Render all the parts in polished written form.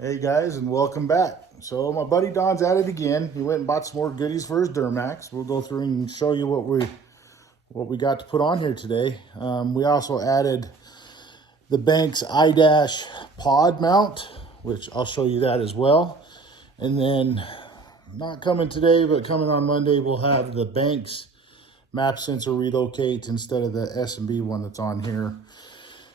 Hey guys, and welcome back. So my buddy Don's at it again. He went and bought some more goodies for his Duramax. We'll go through and show you what we got to put on here today. We also added the Banks IDash pod mount, which I'll show you that as well. And then, not coming today, but coming on Monday, we'll have the Banks map sensor relocate instead of the S&B one that's on here.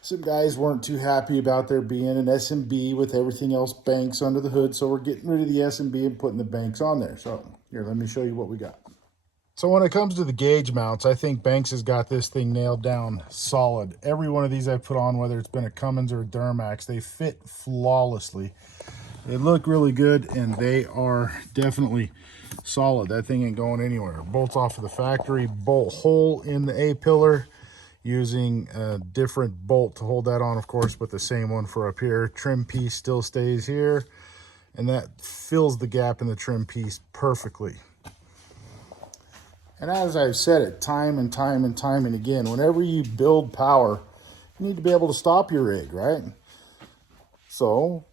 Some guys weren't too happy about there being an S&B with everything else Banks under the hood, so we're getting rid of the S&B and putting the Banks on there. So here, let me show you what we got. So when it comes to the gauge mounts, I think Banks has got this thing nailed down solid. Every one of these I've put on, whether it's been a Cummins or a Duramax, they fit flawlessly. They look really good, and they are definitely solid. That thing ain't going anywhere. Bolts off of the factory, bolt hole in the A-pillar, using a different bolt to hold that on, of course, but the same one for up here. Trim piece still stays here, and that fills the gap in the trim piece perfectly. And as I've said it time and time and again, whenever you build power, you need to be able to stop your rig, right? So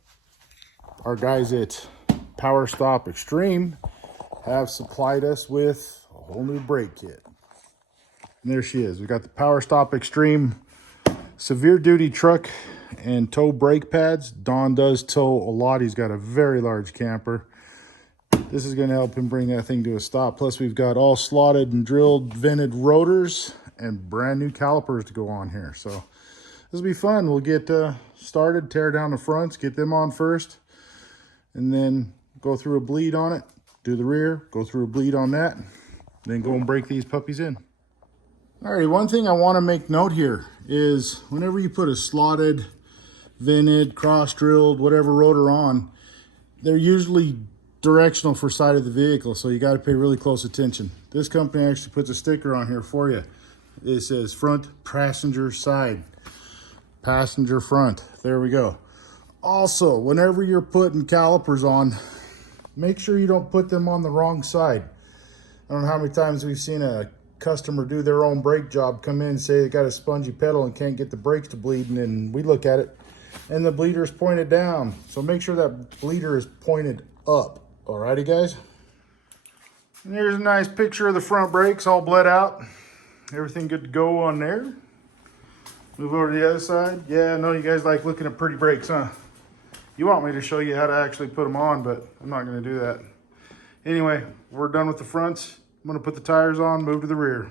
our guys at Powerstop Extreme have supplied us with a whole new brake kit. And there she is. We got the Powerstop Extreme severe duty truck and tow brake pads. Don does tow a lot. He's got a very large camper. This is going to help him bring that thing to a stop. Plus, we've got all slotted and drilled vented rotors and brand new calipers to go on here. So this will be fun. We'll get started, tear down the fronts, get them on first, and then go through a bleed on it, do the rear, go through a bleed on that, then go and break these puppies in. Alrighty, one thing I want to make note here is whenever you put a slotted, vented, cross-drilled, whatever rotor on, they're usually directional for side of the vehicle, so you got to pay really close attention. This company actually puts a sticker on here for you. It says front passenger side, passenger front. There we go. Also, whenever you're putting calipers on, make sure you don't put them on the wrong side. I don't know how many times we've seen a customer do their own brake job, come in and say they got a spongy pedal and can't get the brakes to bleed, and then we look at it and the bleeder is pointed down. So make sure that bleeder is pointed up. Alrighty guys, and here's a nice picture of the front brakes all bled out. Everything good to go on there. Move over to the other side. Yeah, I know you guys like looking at pretty brakes, huh? You want me to show you how to actually put them on, but I'm not going to do that. Anyway, we're done with the fronts. I'm going to put the tires on, move to the rear.